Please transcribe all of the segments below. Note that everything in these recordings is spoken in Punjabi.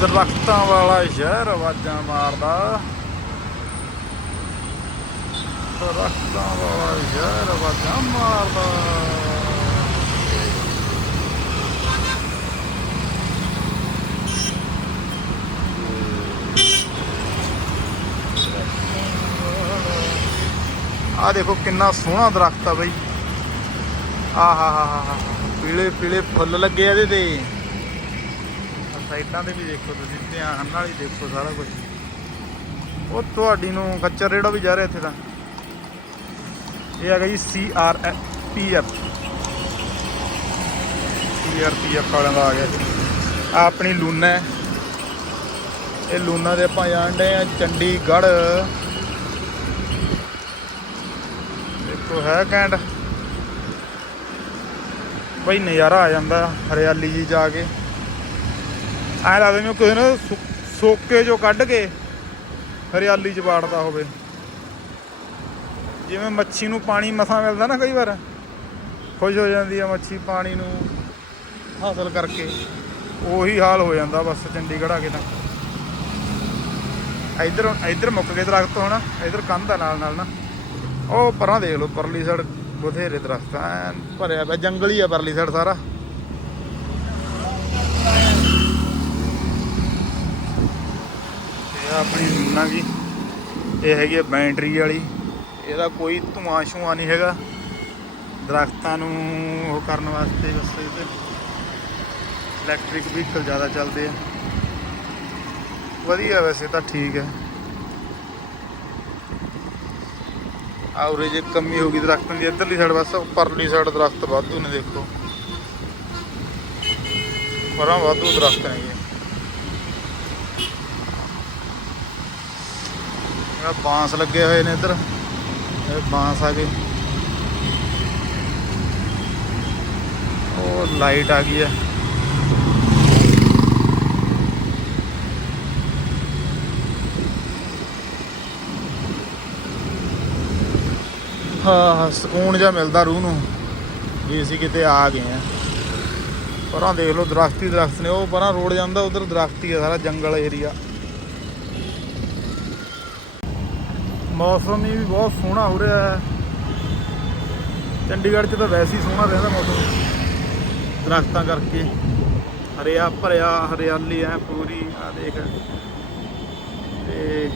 ਦਰਖਤਾਂ ਵਾਲਾ ਸ਼ਹਿਰ ਆਵਾਜ਼ਾਂ ਮਾਰਦਾ। ਦਰਖਤਾਂ ਵਾਲਾ ਸ਼ਹਿਰ ਆਵਾਜ਼ਾਂ ਮਾਰਦਾ। ਆ ਦੇਖੋ ਕਿੰਨਾ ਸੋਹਣਾ ਦਰਖਤ ਆ ਬਈ। ਆ ਹਾ ਹਾ ਪੀਲੇ ਪੀਲੇ ਫੁੱਲ ਲੱਗੇ ਆ ਇਹਦੇ ਤੇ। ਸਾਈਡਾਂ ਤੇ ਵੀ ਦੇਖੋ ਤੁਸੀਂ, ਧਿਆਨ ਨਾਲ ਹੀ ਦੇਖੋ ਸਾਰਾ ਕੁਝ ਉਹ ਤੁਹਾਡੀ ਨੂੰ ਖੱਚਰ ਰੇੜਾ ਵੀ ਜਾ ਰਿਹਾ ਇੱਥੇ ਤਾਂ। ਇਹ ਹੈਗਾ ਜੀ C R P F C R P F ਵਾਲਿਆਂ ਦਾ ਆ ਗਿਆ ਜੀ। ਆ ਆਪਣੀ ਲੂਨਾ ਹੈ। ਇਹ ਲੂਨਾ ਦੇ ਆਪਾਂ ਜਾਣ ਡਏ ਆ ਚੰਡੀਗੜ੍ਹ। ਦੇਖੋ ਹੈ ਕੈਂਡ। ਬਈ ਨਜ਼ਾਰਾ ਆ ਜਾਂਦਾ, ਹਰਿਆਲੀ ਜੀ ਜਾ ਕੇ। ਐ ਲੱਗਦਾ ਜਿਵੇਂ ਕਿਸੇ ਨੇ ਸੁ- ਸੋਕੇ ਜੋ ਕੱਢ ਕੇ ਹਰਿਆਲੀ ਚ ਬਾੜਦਾ ਹੋਵੇ। ਜਿਵੇਂ ਮੱਛੀ ਨੂੰ ਪਾਣੀ ਮਸਾ ਮਿਲਦਾ ਨਾ ਕਈ ਵਾਰ। ਖੁਸ਼ ਹੋ ਜਾਂਦੀ ਆ ਮੱਛੀ ਪਾਣੀ ਨੂੰ ਹਾਸਲ ਕਰਕੇ। ਉਹੀ ਹਾਲ ਹੋ ਜਾਂਦਾ ਬਸ ਚੰਡੀਗੜ੍ਹ ਆ ਕੇ ਤਾਂ। ਇਧਰ ਇਧਰ ਮੁੱਕ ਗਏ ਦਰਖਤ ਹੋਣਾ, ਇਧਰ ਕੰਧ ਆ ਨਾਲ ਨਾਲ ਨਾ। ਉਹ ਪਰਾਂ ਦੇਖ ਲਓ, ਪਰਲੀ ਸਾਈਡ ਬਥੇਰੇ ਦਰਖਤ ਐ ਭਰਿਆ ਪਿਆ, ਜੰਗਲ ਹੀ ਆ ਪਰਲੀ ਸਾਈਡ ਸਾਰਾ। ਇਹ ਆਪਣੀ ਲੂਨਾ ਜੀ। ਇਹ ਹੈਗੀ ਹੈ ਬੈਟਰੀ ਵਾਲੀ। ਇਹਦਾ ਕੋਈ ਧੂਆਂ ਛੂਆਂ ਨਹੀਂ ਹੈਗਾ। ਦਰਖਤਾਂ ਨੂੰ ਉਹ ਕਰਨ ਵਾਸਤੇ ਬਸ ਇਹਦੇ ਇਲੈਕਟ੍ਰਿਕ ਵਹੀਕਲ ਜ਼ਿਆਦਾ ਚੱਲਦੇ ਆ। ਵਧੀਆ ਵੈਸੇ ਤਾਂ ਠੀਕ ਹੈ। ਆਉਰੇ ਜੇ ਕਮੀ ਹੋ ਗਈ ਦਰਖਤਾਂ ਦੀ, ਇੱਧਰਲੀ ਸਾਈਡ ਬਸ ਪਰਲੀ ਸਾਈਡ ਦਰਖਤ ਵਾਧੂ ਨੇ ਦੇਖੋ। ਪਰਾਂ ਵਾਧੂ ਦਰਖਤ ਨੇਗੇ ਇਹ ਬਾਂਸ ਲੱਗੇ ਹੋਏ ਨੇ ਇੱਧਰ। ਇਹ ਬਾਂਸ ਆ ਗਏ। ਉਹ ਲਾਈਟ ਆ ਗਈ ਹੈ ਹਾਂ ਹਾਂ, ਸਕੂਨ ਜਿਹਾ ਮਿਲਦਾ ਰੂਹ ਨੂੰ। ਵੀ ਅਸੀਂ ਕਿਤੇ ਆ ਗਏ ਆ। ਪਰਾਂ ਦੇਖ ਲਓ, ਦਰਖਤ ਹੀ ਦਰਖਤ ਨੇ। ਉਹ ਪਰਾਂ ਰੋਡ ਜਾਂਦਾ, ਉਧਰ ਦਰਖਤ ਹੀ ਆ, ਸਾਰਾ ਜੰਗਲ ਏਰੀਆ। ਮੌਸਮ ਵੀ ਬਹੁਤ ਸੋਹਣਾ ਹੋ ਰਿਹਾ ਹੈ। ਚੰਡੀਗੜ੍ਹ 'ਚ ਤਾਂ ਵੈਸੇ ਹੀ ਸੋਹਣਾ ਰਹਿੰਦਾ ਮੌਸਮ। ਦਰਖਤਾਂ ਕਰਕੇ। ਹਰਿਆ ਭਰਿਆ, ਹਰਿਆਲੀ ਹੈ ਪੂਰੀ ਆ ਦੇਖ। ਤੇ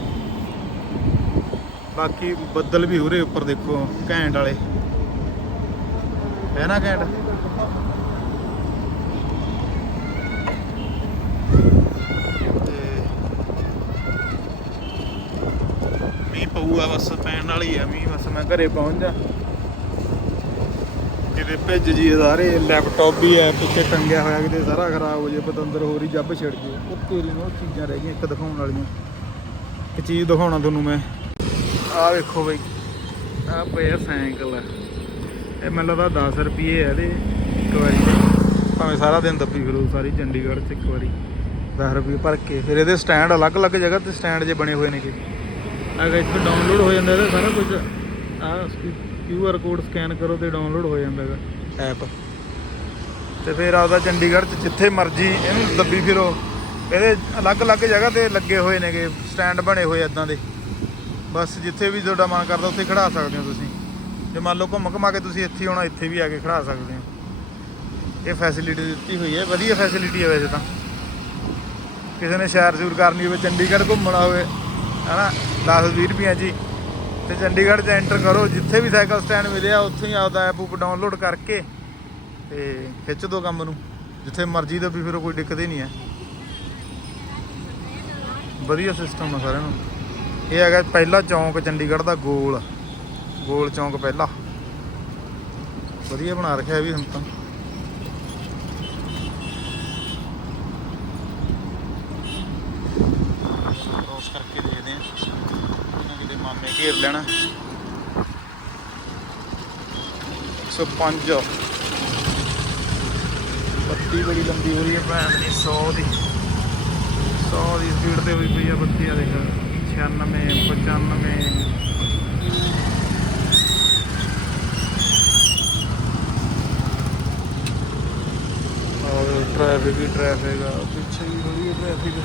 ਬਾਕੀ ਬੱਦਲ ਵੀ ਹੋ ਰਹੇ ਉੱਪਰ ਦੇਖੋ, ਘੈਂਟ ਵਾਲੇ। ਹੈ ਨਾ ਘੈਂਟ ਤੇ ਮੀਂਹ ਪਊਗਾ ਬਸ ਪੈਣ ਵਾਲੀ ਆ ਮੀਂਹ, ਬਸ ਮੈਂ ਘਰੇ ਪਹੁੰਚ ਜਾ। ਕਿਤੇ ਭਿੱਜ ਜੀ ਸਾਰੇ ਲੈਪਟਾਪ ਵੀ ਹੈ, ਪਿੱਛੇ ਟੰਗਿਆ ਹੋਇਆ, ਕਿਤੇ ਸਾਰਾ ਖਰਾਬ ਹੋ ਜੇ ਪਤੰਦਰ ਹੋ ਰਹੀ ਜੱਬ ਛਿੜ ਜੇ ਉਹ ਤੇਰੀ ਨੂੰ ਚੀਜ਼ਾਂ ਰਹਿ ਗਈਆਂ, ਇੱਕ ਦਿਖਾਉਣ ਵਾਲੀਆਂ। ਇੱਕ ਚੀਜ਼ ਦਿਖਾਉਣਾ ਤੁਹਾਨੂੰ ਮੈਂ। ਆਹ ਵੇਖੋ ਬਈ ਆ ਪਿਆ ਸਾਈਕਲ ਇਹ ਮੈਨੂੰ ਲੱਗਦਾ 10 ਰੁਪਏ ਹੈ ਇਹਦੇ, ਇੱਕ ਵਾਰੀ। ਭਾਵੇਂ ਸਾਰਾ ਦਿਨ ਦੱਬੀ ਫਿਰੋ, ਸਾਰੀ ਚੰਡੀਗੜ੍ਹ ਚ ਇੱਕ ਵਾਰੀ। 10 ਰੁਪਏ ਭਰ ਕੇ। ਫਿਰ ਇਹਦੇ ਸਟੈਂਡ ਅਲੱਗ-ਅਲੱਗ ਜਗ੍ਹਾ ਤੇ ਸਟੈਂਡ ਜੇ ਬਣੇ ਹੋਏ ਨੇਗੇ। ਅਗਰ ਇੱਥੇ ਡਾਊਨਲੋਡ ਹੋ ਜਾਂਦਾ ਇਹਦਾ ਸਾਰਾ ਕੁਝ ਆ ਕਿਊ ਆਰ ਕੋਡ ਸਕੈਨ ਕਰੋ ਤੇ ਡਾਊਨਲੋਡ ਹੋ ਜਾਂਦਾ ਹੈਗਾ ਐਪ ਤੇ ਫਿਰ ਆਪਦਾ ਚੰਡੀਗੜ੍ਹ ਚ ਜਿੱਥੇ ਮਰਜ਼ੀ ਇਹਨੂੰ ਦੱਬੀ ਫਿਰੋ। ਇਹਦੇ ਅਲੱਗ-ਅਲੱਗ ਜਗ੍ਹਾ ਤੇ ਲੱਗੇ ਹੋਏ ਨੇਗੇ ਸਟੈਂਡ ਬਣੇ ਹੋਏ ਇਦਾਂ ਦੇ। ਬਸ ਜਿੱਥੇ ਵੀ ਤੁਹਾਡਾ ਮਨ ਕਰਦਾ ਉੱਥੇ ਖੜਾ ਸਕਦੇ ਹੋ ਤੁਸੀਂ। ਜੇ ਮੰਨ ਲਓ ਘੁੰਮ ਘਮਾ ਕੇ ਤੁਸੀਂ ਇੱਥੇ ਆਉਣਾ, ਇੱਥੇ ਵੀ ਆ ਕੇ ਖੜਾ ਸਕਦੇ ਹੋ। ਇਹ ਫੈਸਿਲਿਟੀ ਦਿੱਤੀ ਹੋਈ ਹੈ, ਵਧੀਆ ਫੈਸਿਲਿਟੀ ਹੈ ਵੈਸੇ ਤਾਂ। ਕਿਸੇ ਨੇ ਸ਼ਹਿਰ ਸੂਰ ਕਰਨੀ ਹੋਵੇ, ਚੰਡੀਗੜ੍ਹ ਘੁੰਮਣਾ ਹੋਵੇ ਹਨਾ 10 20 ਰੁਪਈਆ ਜੀ। ਤੇ ਚੰਡੀਗੜ੍ਹ 'ਚ ਐਂਟਰ ਕਰੋ, ਜਿੱਥੇ ਵੀ ਸਾਈਕਲ ਸਟੈਂਡ ਮਿਲਿਆ, ਉੱਥੇ ਹੀ ਆਪਦਾ ਐਪ ਉਪ ਡਾਊਨਲੋਡ ਕਰਕੇ ਤੇ ਖਿੱਚ ਦੋ ਕੰਮ ਨੂੰ। ਜਿੱਥੇ ਮਰਜ਼ੀ ਦਾ ਵੀ ਫਿਰ ਕੋਈ ਦਿੱਕਤ ਹੀ ਨਹੀਂ ਹੈ। ਵਧੀਆ ਸਿਸਟਮ ਆ ਸਾਰਿਆਂ ਨੂੰ। ਇਹ ਹੈਗਾ ਪਹਿਲਾ ਚੌਂਕ ਚੰਡੀਗੜ੍ਹ ਦਾ ਗੋਲ। ਗੋਲ ਚੌਂਕ ਪਹਿਲਾ। ਵਧੀਆ ਬਣਾ ਰੱਖਿਆ ਇਹ ਵੀ ਹੁਣ ਤਾਂ। ਕ੍ਰੋਸ ਕਰਕੇ ਦੇਖਦੇ ਆ ਇਹਨਾਂ ਕਿਤੇ ਮਾਮੇ ਘੇਰ ਲੈਣਾ। 105 ਬੱਤੀ ਬੜੀ ਲੰਬੀ ਹੋ ਰਹੀ ਹੈ ਭੈਣ ਦੀ 100 ਦੀ। 100 ਦੀ ਸਪੀਡ ਤੇ ਹੋਈ ਪਈ ਆ ਬੱਤੀ ਆ ਦੇਖ। 96 95 ਔਰ ਟ੍ਰੈਫਿਕ ਹੀ ਟ੍ਰੈਫਿਕ ਆ। ਪਿੱਛੇ ਵੀ ਥੋੜੀ ਟ੍ਰੈਫਿਕ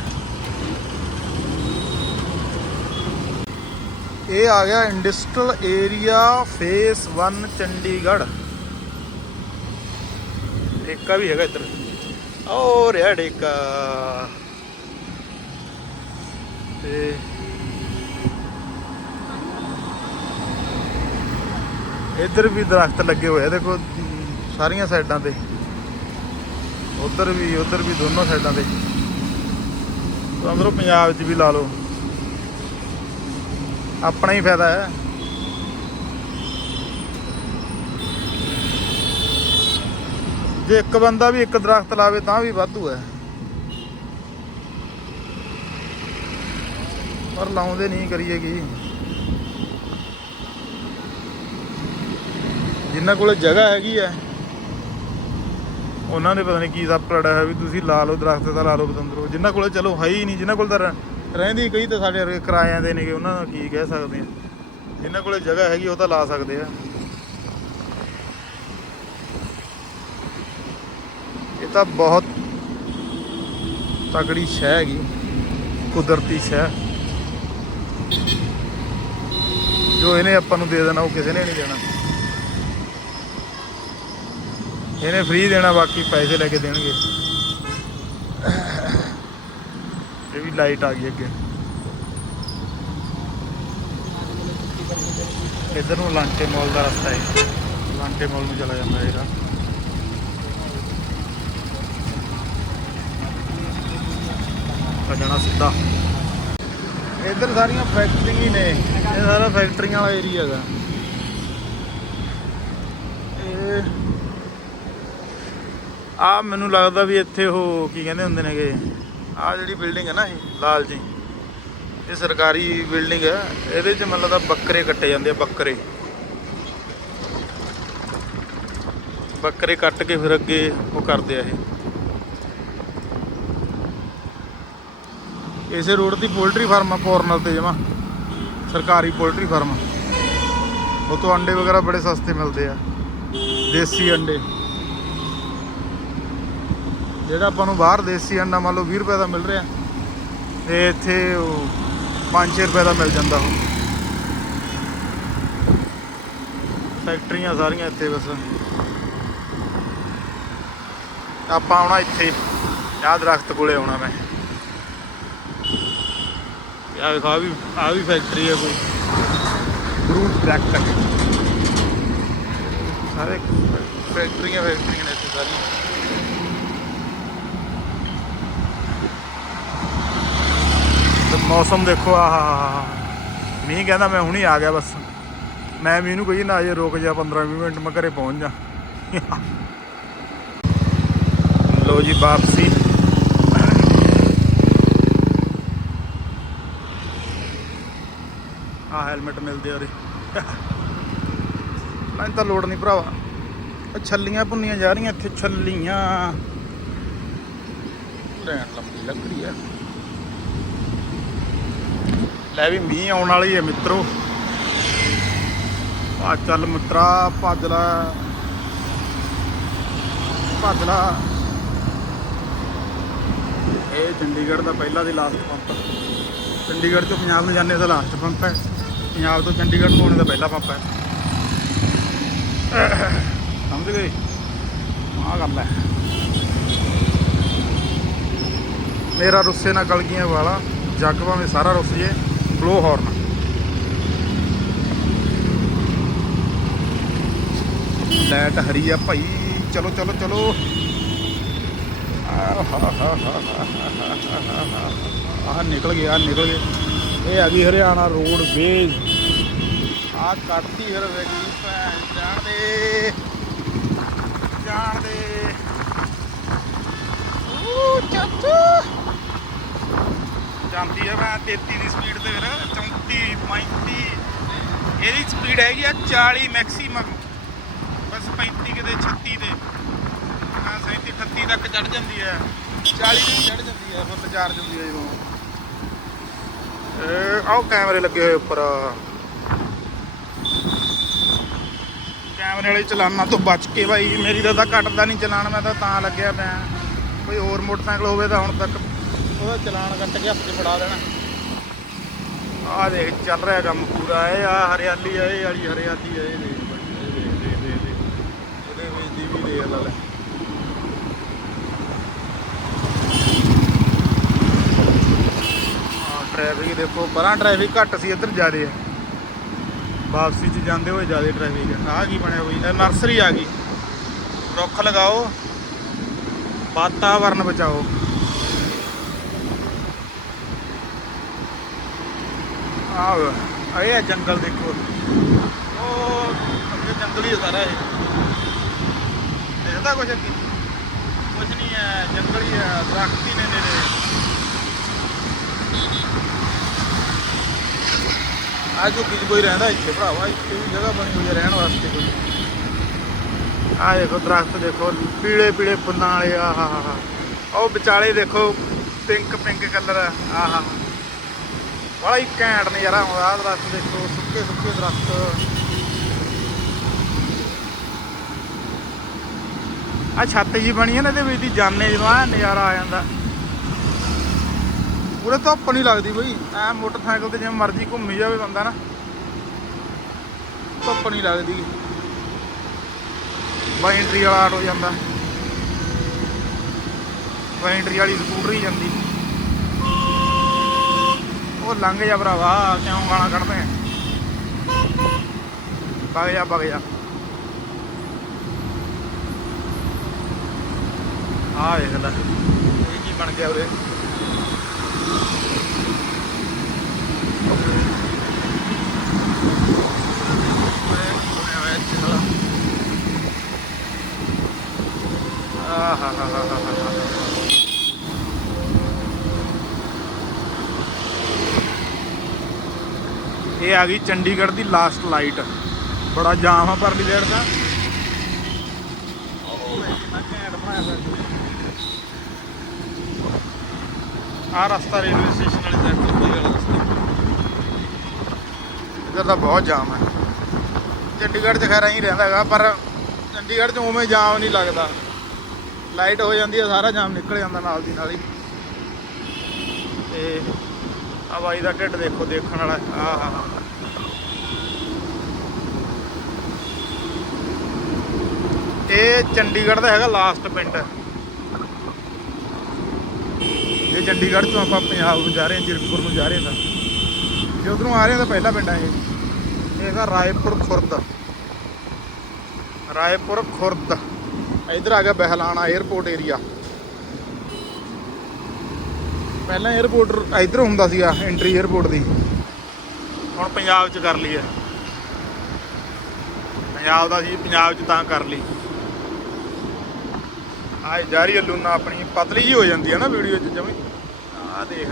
ਇਹ ਆ ਗਿਆ ਇੰਡਸਟਰੀਅਲ ਏਰੀਆ ਫੇਸ 1 ਚੰਡੀਗੜ੍ਹ। ਠੇਕਾ ਵੀ ਹੈਗਾ ਇੱਧਰ। ਉਹ ਰਿਹਾ ਠੇਕਾ ਤੇ ਇੱਧਰ ਵੀ ਦਰਖਤ ਲੱਗੇ ਹੋਏ ਆ। ਦੇਖੋ, ਸਾਰੀਆਂ ਸਾਈਡਾਂ ਤੇ। ਉਧਰ ਵੀ ਉਧਰ ਵੀ ਦੋਨੋਂ ਸਾਈਡਾਂ ਤੇ ਅੰਦਰੋਂ ਪੰਜਾਬ 'ਚ ਵੀ ਲਾ ਲਓ। ਆਪਣਾ ਹੀ ਫਾਇਦਾ ਹੈ। ਜੇ ਇੱਕ ਬੰਦਾ ਵੀ ਇੱਕ ਦਰਖਤ ਲਾਵੇ ਤਾਂ ਵੀ ਵਾਧੂ ਹੈ। ਪਰ ਲਾਉਂਦੇ ਨਹੀਂ ਕਰੀਏ ਕੀ। ਜਿਨ੍ਹਾਂ ਕੋਲ ਜਗ੍ਹਾ ਹੈਗੀ ਹੈ, ਉਹਨਾਂ ਨੇ ਪਤਾ ਨਹੀਂ ਕੀ ਸੱਪ ਲੜਾ ਹੈ ਵੀ ਤੁਸੀਂ ਲਾ ਲਓ ਦਰਖਤ ਤਾਂ ਲਾ ਲਓ ਬਤੰਦਰੋ। ਜਿਨ੍ਹਾਂ ਕੋਲ ਚਲੋ ਹੈ ਹੀ ਨਹੀਂ, ਜਿਨ੍ਹਾਂ ਕੋਲ ਤਾਂ ਰ- ਰਹਿੰਦੀ ਕਈ ਤਾਂ ਸਾਡੇ ਵਰਗੇ ਕਿਰਾਇਆਂ ਦੇ ਨੇਗੇ, ਉਹਨਾਂ ਦਾ ਕੀ ਕਹਿ ਸਕਦੇ ਆ। ਜਿਨ੍ਹਾਂ ਕੋਲ ਜਗ੍ਹਾ ਹੈਗੀ, ਉਹ ਤਾਂ ਲਾ ਸਕਦੇ ਆ। ਇਹ ਤਾਂ ਬਹੁਤ ਤਕੜੀ ਸ਼ੈ ਹੈਗੀ, ਕੁਦਰਤੀ ਸ਼ੈ ਜੋ ਇਹਨੇ ਆਪਾਂ ਨੂੰ ਦੇ ਦੇਣਾ, ਉਹ ਕਿਸੇ ਨੇ ਨਹੀਂ ਦੇਣਾ। ਇਹਨੇ ਫ੍ਰੀ ਦੇਣਾ, ਬਾਕੀ ਪੈਸੇ ਲੈ ਕੇ ਦੇਣਗੇ। ਇਹ ਵੀ ਲਾਈਟ ਆ ਗਈ ਅੱਗੇ। ਇੱਧਰ ਨੂੰ ਲਾਂਟੇ ਮਾਲ ਦਾ ਰਸਤਾ ਹੈ। ਲਾਂਟੇ ਮਾਲ ਨੂੰ ਚਲਾ ਜਾਂਦਾ ਇਹਦਾ। ਜਾਣਾ ਸਿੱਧਾ। ਇੱਧਰ ਸਾਰੀਆਂ ਫੈਕਟਰੀਆਂ ਹੀ ਨੇ। ਇਹ ਸਾਰਾ ਫੈਕਟਰੀਆਂ ਵਾਲਾ ਏਰੀਆ ਹੈਗਾ। ਇਹ ਆ ਮੈਨੂੰ ਲੱਗਦਾ ਵੀ ਇੱਥੇ ਉਹ ਕੀ ਕਹਿੰਦੇ ਹੁੰਦੇ ਨੇਗੇ? ਆ ਜਿਹੜੀ ਬਿਲਡਿੰਗ ਹੈ ਨਾ ਇਹ, ਲਾਲ ਜੀ, ਇਹ ਸਰਕਾਰੀ ਬਿਲਡਿੰਗ ਹੈ। ਇਹਦੇ 'ਚ ਮਤਲਬ ਲੱਗਦਾ ਬੱਕਰੇ ਕੱਟੇ ਜਾਂਦੇ ਆ, ਬੱਕਰੇ। ਬੱਕਰੇ ਕੱਟ ਕੇ ਫਿਰ ਅੱਗੇ ਉਹ ਕਰਦੇ ਆ ਇਹ। ਇਸੇ ਰੋਡ ਦੀ ਪੋਲਟਰੀ ਫਾਰਮ ਆ ਕੋਰਨਰ ਤੇ ਜਮਾ। ਸਰਕਾਰੀ ਪੋਲਟਰੀ ਫਾਰਮ ਉਹ ਤੋਂ ਅੰਡੇ ਵਗੈਰਾ ਬੜੇ ਸਸਤੇ ਮਿਲਦੇ ਆ। ਦੇਸੀ ਅੰਡੇ। ਜਿਹੜਾ ਆਪਾਂ ਨੂੰ ਬਾਹਰ ਦੇਸੀ ਅੰਡਾ ਮੰਨ ਲਓ 20 ਰੁਪਏ ਦਾ ਮਿਲ ਰਿਹਾ ਤੇ ਇੱਥੇ ਉਹ 5-6 ਰੁਪਏ ਦਾ ਮਿਲ ਜਾਂਦਾ ਉਹ। ਫੈਕਟਰੀਆਂ ਸਾਰੀਆਂ ਇੱਥੇ ਬਸ। ਆਪਾਂ ਆਉਣਾ ਇੱਥੇ ਆਹ ਦਰਖਤ ਕੋਲੇ ਆਉਣਾ ਮੈਂ। ਆ ਵੇਖੋ ਵੀ ਆ ਵੀ ਫੈਕਟਰੀ ਹੈ ਕੋਈ। ਫਰੂਟ ਦਰਖਤ ਸਾਰੇ ਫੈਕਟਰੀਆਂ ਫੈਕਟਰੀਆਂ ਨੇ ਇੱਥੇ ਸਾਰੀਆਂ ਤੇ ਮੌਸਮ ਦੇਖੋ, ਆਹ ਮੀਂਹ ਕਹਿੰਦਾ ਮੈਂ ਹੁਣੀ ਆ ਗਿਆ ਬਸ। ਮੈਂ ਮੀਂਹ ਨੂੰ ਕਹੀ ਨਾ, ਜੇ ਰੁਕ ਜਾ 15 20 ਮਿੰਟ, ਮੈਂ ਘਰੇ ਪਹੁੰਚ ਜਾ। ਲੋ ਜੀ ਵਾਪਸੀ। ਆ ਹੈਲਮਟ ਮਿਲਦੇ ਆ ਮੈਨੂੰ ਤਾਂ ਲੋੜ ਨਹੀਂ ਭਰਾਵਾ। ਉਹ ਛੱਲੀਆਂ ਭੁੰਨੀਆਂ ਜਾ ਰਹੀਆਂ, ਇੱਥੇ ਛੱਲੀਆਂ। ਲੈਣ ਲੰਬੀ ਲੱਕੜੀ ਆ। ਲੈ ਵੀ ਮੀਂਹ ਆਉਣ ਵਾਲੀ ਹੈ ਮਿੱਤਰੋ। ਆ ਚੱਲ ਮਿੱਤਰਾ, ਭੱਜ ਲੈ। ਭੱਜ ਲੈ। ਇਹ ਚੰਡੀਗੜ੍ਹ ਦਾ ਪਹਿਲਾ ਤੇ ਲਾਸਟ ਪੰਪ ਚੰਡੀਗੜ੍ਹ ਤੋਂ ਪੰਜਾਬ ਨੂੰ ਜਾਂਦੇ ਦਾ ਲਾਸਟ ਪੰਪ ਹੈ। ਪੰਜਾਬ ਤੋਂ ਚੰਡੀਗੜ੍ਹ ਨੂੰ ਆਉਣੇ ਦਾ ਪਹਿਲਾ ਪੰਪ ਹੈ। ਸਮਝ ਗਏ? ਆਹ ਗੱਲ ਹੈ। ਮੇਰਾ ਰੁੱਸੇ ਨਾਲ ਗਲਗੀਆਂ ਵਾਲਾ। ਜੱਗ ਭਾਵੇਂ ਸਾਰਾ ਰੁੱਸ ਜੇ। ਬਲੋ ਹਾਰਨ ਲਾਈਟ ਹਰੀ ਆ ਭਾਈ। ਚਲੋ ਚਲੋ ਚਲੋ। ਆਹ ਨਿਕਲ ਗਿਆ, ਨਿਕਲ ਗਏ ਇਹ ਆ ਗਈ ਹਰਿਆਣਾ ਰੋਡ ਵੇਜ ਆ ਕੱਟਤੀ ਫਿਰ ਵੇਖੀ ਭੈਣ, ਜਾਣ ਦੇ। ਜਾਣ ਦੇ। ਓ ਚਾਚੂ ਜਾਂਦੀ ਆ ਮੈਂ 33 ਦੀ ਸਪੀਡ ਤੇ ਫਿਰ 34 35 ਇਹਦੀ ਸਪੀਡ ਹੈਗੀ ਆ 40 ਮੈਕਸਿਮਮ ਬਸ 35 ਕਿਤੇ 36 'ਤੇ। ਹਾਂ 37 38 ਤੱਕ ਚੜ ਜਾਂਦੀ ਹੈ 40 ਦੀ ਚੜ ਜਾਂਦੀ ਹੈ ਫੁੱਲ ਚਾਰਜ ਹੁੰਦੀ ਹੈ ਜਦੋਂ। ਆਹ ਕੈਮਰੇ ਲੱਗੇ ਹੋਏ ਉੱਪਰ। ਕੈਮਰੇ ਵਾਲੇ ਚਲਾਨਾਂ ਤੋਂ ਬਚ ਕੇ ਭਾਈ ਮੇਰੀ ਤਾਂ ਤਾਂ ਕੱਟਦਾ ਨਹੀਂ ਚਲਾਨ, ਮੈਂ ਤਾਂ ਤਾਂ ਲੱਗਿਆ ਪਿਆ। ਕੋਈ ਹੋਰ ਮੋਟਰਸਾਈਕਲ ਹੋਵੇ ਤਾਂ ਹੁਣ ਤੱਕ ਉਹਦਾ ਚਲਾਨ ਕੱਟ ਕੇ ਹੱਥ 'ਚ ਫੜਾ ਦੇਣਾ। ਆਹ ਦੇਖ, ਚੱਲ ਰਿਹਾ ਕੰਮ ਪੂਰਾ, ਇਹ ਆ ਹਰਿਆਲੀ ਆ, ਇਹ ਵਾਲੀ ਹਰਿਆਲੀ ਆ, ਇਹ ਦੇਖ ਇਹਦੇ ਵਿੱਚ ਦੀ ਵੀ ਦੇਖ ਲੈ ਟ੍ਰੈਫਿਕ ਦੇਖੋ, ਪਰਾਂ ਟ੍ਰੈਫਿਕ ਘੱਟ ਸੀ, ਇੱਧਰ ਜ਼ਿਆਦੇ ਹੈ ਵਾਪਸੀ 'ਚ ਜਾਂਦੇ ਹੋਏ ਜ਼ਿਆਦੇ ਟ੍ਰੈਫਿਕ ਹੈ ਆਹ ਕੀ ਬਣਿਆ ਹੋਈ ਇਹ ਨਰਸਰੀ ਆ ਗਈ। ਰੁੱਖ ਲਗਾਓ, ਵਾਤਾਵਰਨ ਬਚਾਓ। ਆਹ, ਇਹ ਹੈ ਜੰਗਲ ਦੇਖੋ। ਉਹ ਅੱਗੇ ਜੰਗਲ ਹੀ ਹੈ ਸਾਰਾ ਇਹ। ਦੇਖਦਾ ਕੁਛ ਅੱਗੇ? ਕੁਛ ਨਹੀਂ ਹੈ, ਜੰਗਲ ਹੀ ਹੈ, ਦਰਖਤ ਹੀ ਨੇ ਨੇੜੇ। ਆ ਝੁੱਗੀ 'ਚ ਕੋਈ ਰਹਿੰਦਾ ਇੱਥੇ ਭਰਾਵਾ, ਇੱਥੇ ਵੀ ਜਗ੍ਹਾ ਬਣੀ ਹੋਈ ਹੈ ਰਹਿਣ ਵਾਸਤੇ ਕੋਈ। ਆ ਦੇਖੋ ਦਰਖਤ ਦੇਖੋ, ਪੀਲੇ ਪੀਲੇ ਫੁੱਲਾਂ ਵਾਲੇ ਆ ਹਾ ਉਹ ਵਿਚਾਲੇ ਦੇਖੋ, ਪਿੰਕ ਪਿੰਕ ਕਲਰ ਆ ਹਾ ਬੜਾ ਹੀ ਘੈਂਟ ਨਜ਼ਾਰਾ ਆਉਂਦਾ ਆਹ ਦਰਖਤ ਦੇਖੋ, ਸੁੱਕੇ ਸੁੱਕੇ ਦਰਖਤ। ਆ ਛੱਤ ਜੀ ਬਣੀ ਹੈ ਨਾ ਇਹਦੇ ਵਿੱਚ ਦੀ ਜਾਣੇ ਜਦੋਂ ਆ ਨਜ਼ਾਰਾ ਆ ਜਾਂਦਾ। ਪੂਰੇ ਧੁੱਪ ਨਹੀਂ ਲੱਗਦੀ ਬਈ, ਐ ਮੋਟਰਸਾਈਕਲ ਤੇ ਜਿਵੇਂ ਮਰਜ਼ੀ ਘੁੰਮੀ ਜਾਵੇ ਬੰਦਾ ਨਾ। ਧੁੱਪ ਨਹੀਂ ਲੱਗਦੀ। ਬਾਇੰਟਰੀ ਵਾਲਾ ਆਟੋ ਜਾਂਦਾ। ਬਾਇੰਟਰੀ ਵਾਲੀ ਸਕੂਟਰੀ ਜਾਂਦੀ। ਉਹ ਲੰਘ ਜਾ ਭਰਾਵਾ, ਕਿਉਂ ਗਾਲਾਂ ਕੱਢਦੇ ਵਗ ਜਾ ਵਗ ਜਾ। ਆ ਵੇਖ ਲੈ, ਇਹ ਕੀ ਬਣ ਗਿਆ ਉਰੇ? ਆਹ ਇਹ ਆ ਗਈ ਚੰਡੀਗੜ੍ਹ ਦੀ ਲਾਸਟ ਲਾਈਟ ਬੜਾ ਜਾਮ ਆ ਪਰਲੀ ਸਾਈਡ ਦਾ। ਆ ਰਸਤਾ ਰੇਲਵੇ ਸਟੇਸ਼ਨ ਵਾਲੀ ਸਾਈਡ ਤੋਂ ਕੋਈ ਵਾਲਾ ਰਸਤਾ। ਇੱਧਰ ਤਾਂ ਬਹੁਤ ਜਾਮ ਹੈ ਚੰਡੀਗੜ੍ਹ 'ਚ ਖੈਰ ਹੀ ਰਹਿੰਦਾ ਹੈਗਾ, ਪਰ ਚੰਡੀਗੜ੍ਹ 'ਚ ਉਵੇਂ ਜਾਮ ਨਹੀਂ ਲੱਗਦਾ। ਲਾਈਟ ਹੋ ਜਾਂਦੀ ਹੈ ਸਾਰਾ ਜਾਮ ਨਿਕਲ ਜਾਂਦਾ ਨਾਲ ਦੀ ਨਾਲ ਹੀ। ਤੇ ਆ ਬਾਈ ਦਾ ਢਿੱਡ ਦੇਖੋ, ਦੇਖਣ ਵਾਲਾ। ਆ ਹਾ ਹਾ ਇਹ ਚੰਡੀਗੜ੍ਹ ਦਾ ਹੈਗਾ ਲਾਸਟ ਪਿੰਡ। ਇਹ ਚੰਡੀਗੜ੍ਹ ਤੋਂ ਆਪਾਂ ਪੰਜਾਬ ਨੂੰ ਜਾ ਰਹੇ ਹਾਂ, ਜਿਰਕਪੁਰ ਨੂੰ ਜਾ ਰਹੇ ਹਾਂ ਜੇ ਉਧਰੋਂ ਆ ਰਹੇ ਹਾਂ ਤਾਂ ਪਹਿਲਾ ਪਿੰਡ ਆ ਇਹ। ਇਹਦਾ ਰਾਏਪੁਰ ਖੁਰਦ। ਰਾਏਪੁਰ ਖੁਰਦ। ਇਧਰ ਆ ਗਿਆ ਬਹਿਲਾਣਾ 에ਅਰਪੋਰਟ ਏਰੀਆ ਪਹਿਲਾਂ 에ਅਰਪੋਰਟ ਇਧਰ ਹੁੰਦਾ ਸੀਗਾ ਐਂਟਰੀ 에ਅਰਪੋਰਟ ਦੀ। ਹੁਣ ਪੰਜਾਬ 'ਚ ਕਰ ਲਈ ਹੈ ਪੰਜਾਬ ਦਾ ਸੀ, ਪੰਜਾਬ 'ਚ ਤਾਂ ਕਰ ਲਈ। ਆ ਜਾਰੀ ਲੂਨਾ ਆਪਣੀ ਪਤਲੀ ਹੀ ਹੋ ਜਾਂਦੀ ਹੈ ਨਾ ਵੀਡੀਓ 'ਚ ਜਮੀ। ਆ ਦੇਖ।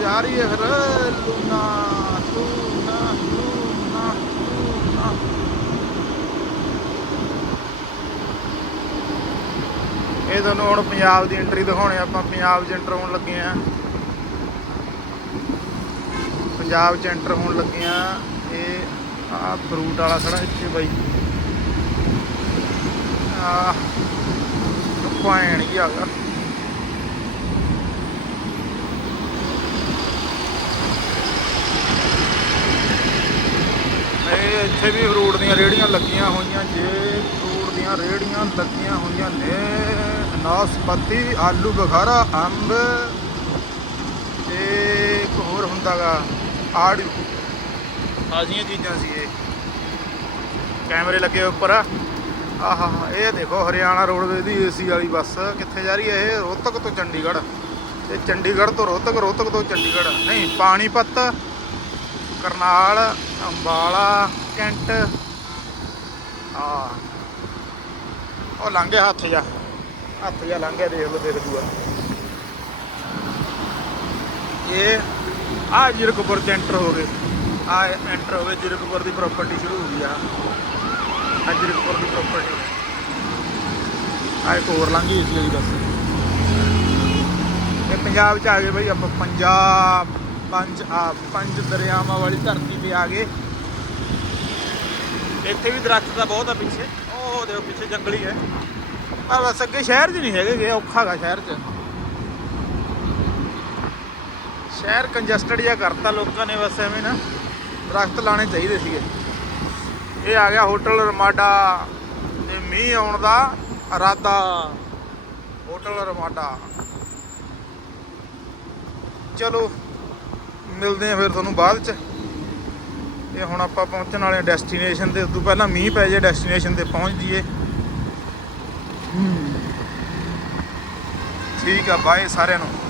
ਜਾਰੀ ਹੈ ਫਿਰ। ਲੂਨਾ ਲੂਨਾ ਲੂਨਾ ਲੂਨਾ ਇਹ ਤੁਹਾਨੂੰ ਹੁਣ ਪੰਜਾਬ ਦੀ ਐਂਟਰੀ ਦਿਖਾਉਣੇ ਆਪਾਂ ਪੰਜਾਬ 'ਚ ਐਂਟਰ ਹੋਣ ਲੱਗੇ ਆ। ਪੰਜਾਬ 'ਚ ਐਂਟਰ ਹੋਣ ਲੱਗੇ ਆ। ਇਹ ਆ ਫਰੂਟ ਵਾਲਾ ਖੜਾ ਇੱਥੇ ਬਾਈ। ਆ ਪੁਆਇੰਟ ਹੀ ਆਗਾ ਇਹ ਇੱਥੇ ਵੀ ਫਰੂਟ ਦੀਆਂ ਰੇੜੀਆਂ ਲੱਗੀਆਂ ਹੋਈਆਂ, ਜੇ ਫਰੂਟ ਦੀਆਂ ਰੇੜੀਆਂ ਲੱਗੀਆਂ ਹੋਈਆਂ ਨੇ, ਨਾਸਪਤੀ, ਆਲੂ, ਬਖਾਰਾ, ਅੰਬ ਤੇ ਇੱਕ ਹੋਰ ਹੁੰਦਾਗਾ, ਆੜੂ। ਆਜ਼ੀਆਂ ਚੀਜ਼ਾਂ ਸੀ ਇਹ। ਕੈਮਰੇ ਲੱਗੇ ਉੱਪਰ। ਆਹਾ, ਇਹ ਦੇਖੋ, ਹਰਿਆਣਾ ਰੋਡਵੇਜ਼ ਦੀ ਏਸੀ ਵਾਲੀ ਬੱਸ। ਕਿੱਥੇ ਜਾ ਰਹੀ ਹੈ ਇਹ? ਰੋਹਤਕ ਤੋਂ ਚੰਡੀਗੜ੍ਹ। ਇਹ ਚੰਡੀਗੜ੍ਹ ਤੋਂ ਰੋਹਤਕ ਰੋਹਤਕ ਤੋਂ ਚੰਡੀਗੜ੍ਹ। ਨਹੀਂ, ਪਾਣੀਪਤ, ਕਰਨਾਲ, ਅੰਬਾਲਾ, ਕੈਂਟ। ਆ ਉਹ ਲੰਘੇ ਹੱਥ ਜਾ। ਹੱਥ ਜਾ ਲੰਘਿਆ, ਦੇਖ ਲਓ, ਦੇਖ ਦੂਆ। ਇਹ ਆ ਜਿਰਕਪੁਰ ਚ ਐਂਟਰ ਹੋ ਗਏ ਆ ਐਂਟਰ ਹੋ ਗਏ ਜਿਰਕਪੁਰ ਦੀ ਪ੍ਰਾਪਰਟੀ ਸ਼ੁਰੂ ਹੋ ਗਈ ਆ। ਆ ਦੀ ਪ੍ਰਾਪਰਟੀ ਆ ਹੋਰ ਲੰਘੀ ਇਸ ਲਈ ਬਸ ਇਹ ਪੰਜਾਬ ਚ ਆ ਗਏ ਬਈ ਆਪਾਂ, ਪੰਜਾਬ, ਪੰਜ, ਆ, ਪੰਜ ਦਰਿਆਵਾਂ ਵਾਲੀ ਧਰਤੀ ਤੇ ਆ ਗਏ। ਇੱਥੇ ਵੀ ਦਰਖਤ ਤਾਂ ਬਹੁਤ ਆ ਪਿੱਛੇ। ਉਹ ਦੇਖੋ, ਪਿੱਛੇ ਜੰਗਲੀ ਹੈ। ਆ ਬਸ ਅੱਗੇ ਸ਼ਹਿਰ 'ਚ ਨਹੀਂ ਹੈਗੇ ਗੇ, ਔਖਾ ਗਾ ਸ਼ਹਿਰ 'ਚ। ਸ਼ਹਿਰ ਕੰਜਸਟਡ ਜਿਹਾ ਕਰਤਾ ਲੋਕਾਂ ਨੇ, ਬਸ ਐਵੇਂ ਨਾ ਦਰਖਤ ਲਾਣੇ ਚਾਹੀਦੇ ਸੀਗੇ। ਇਹ ਆ ਗਿਆ ਹੋਟਲ ਰਮਾਡਾ ਤੇ ਮੀਂਹ ਆਉਣ ਦਾ ਇਰਾਦਾ। Hotel Ramada. ਚਲੋ ਮਿਲਦੇ ਆ ਫਿਰ ਤੁਹਾਨੂੰ ਬਾਅਦ ਚ। ਤੇ ਹੁਣ ਆਪਾਂ ਪਹੁੰਚਣ ਵਾਲੇ ਡੈਸਟੀਨੇਸ਼ਨ ਤੇ। ਉਸ ਤੋਂ ਪਹਿਲਾਂ ਮੀਂਹ ਪੈ ਜੇ ਡੈਸਟੀਨੇਸ਼ਨ ਤੇ ਪਹੁੰਚ ਜਾਈਏ। ਠੀਕ ਆ ਬਾਏ ਸਾਰਿਆਂ ਨੂੰ।